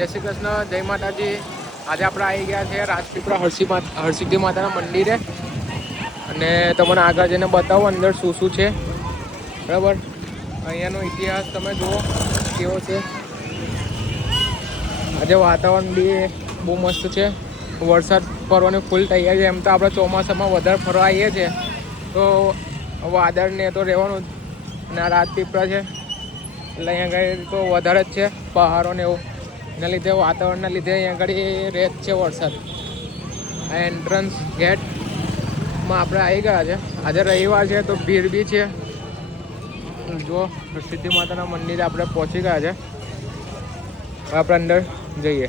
જય શ્રી કૃષ્ણ, જય માતાજી. આજે આપણે આવી ગયા છે રાજપીપળા હરસિદ્ધિ માતાના મંદિરે અને તમને આગળ જઈને બતાવો અંદર શું શું છે. બરાબર, અહીંયાનો ઇતિહાસ તમે જુઓ કેવો છે. આજે વાતાવરણ બી બહુ મસ્ત છે. વરસાદ પડવાની ફૂલ તૈયારી છે. એમ તો આપણે ચોમાસામાં વધારે ફરવા આવીએ છીએ તો વાદળને તો રહેવાનું જ. અને આ રાજપીપળા છે એટલે અહીંયા આગળ તો વધારે જ છે પહાડો ને એવું. એના લીધે વાતાવરણના લીધે અહીંયા આગળ રહે જ છે વરસાદ. આ એન્ટ્રન્સ ગેટમાં આપણે આવી ગયા છે. આજે રવિવાર છે તો ભીડ બી છે. જો સિદ્ધિ માતાના મંદિરે આપણે પહોંચી ગયા છે. આપણે અંદર જઈએ.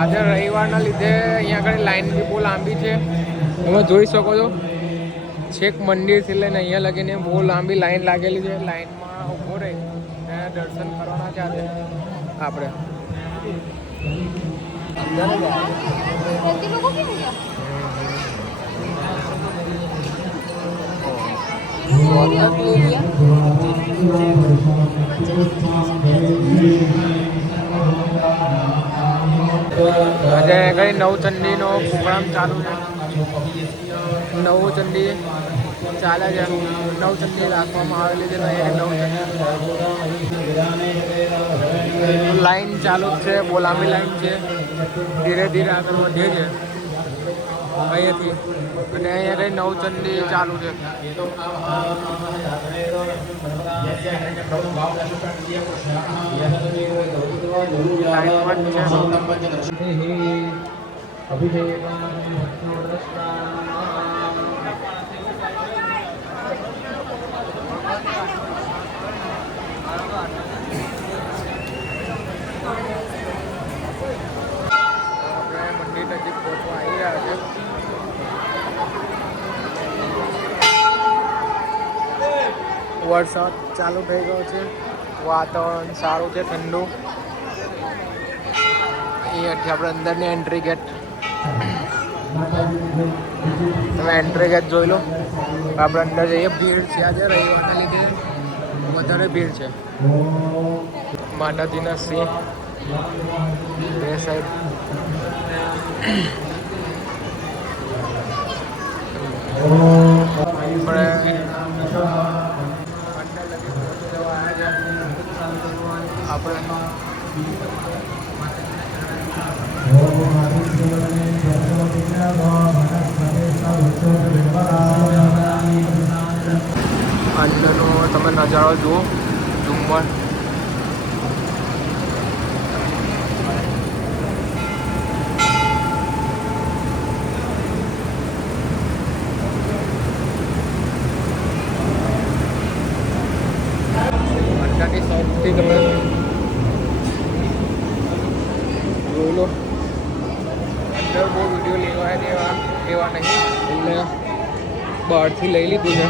આજે રવિવારના લીધે અહીંયા આગળ લાઈન બી બહુ લાંબી છે. તમે જોઈ શકો છો છેક મંદિરથી લઈને અહીંયા લગીને બહુ લાંબી લાઈન લાગેલી છે. લાઈનમાં ઊભો રહી અને દર્શન કરવાના છે આજે આપણે. આજે કઈ નવચંડીનો પ્રોગ્રામ ચાલુ છે. નવચંડી ચાલે છે. નવચંડી રાખવામાં આવેલી છે. નવચંડી લાઈન ચાલુ જ છે. બહુ લાંબી લાઈન છે. ધીરે ધીરે આગળ વધે છે અહીંયાથી. અને અહીંયા કઈ નવચંડી ચાલુ છે. મંદિર નજીક પહોંચવા આવી રહ્યા છે. વરસાદ ચાલુ થઈ ગયો છે. વાતાવરણ સારું છે, ઠંડુ. અહીંયાથી આપણે અંદરની એન્ટ્રી ગેટ, તમે એન્ટ્રી ગેટ જોઈ લો. આપણે અંદર જઈએ. ભીડ છે આજે રવિવારના લીધે વધારે ભીડ છે. માતાજીના સિંહ બે સાઈડ. અંદરનો તમે નજારો જુઓ. ઝુમ્મર અંદરની સાઈડથી તમે જોઈ લો. અંદર બહુ વિડીયો લેવા નહીં એટલે બહારથી લઈ લીધું છે.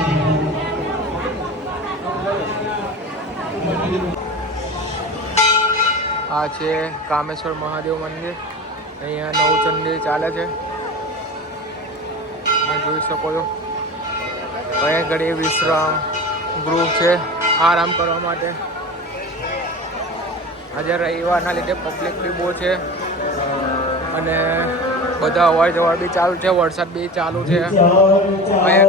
આ છે કામેશ્વર મહાદેવ મંદિર. અહીંયા નવચંડી ચાલે છે. તમે જોઈ શકો છો. અહીંયા ઘડી વિશ્રામ ગૃહ છે આરામ કરવા માટે. આજે રવિવારના લીધે પબ્લિક બી બહુ છે અને બધા અવર જવર બી ચાલુ છે. વરસાદ બી ચાલુ છે. અહીંયા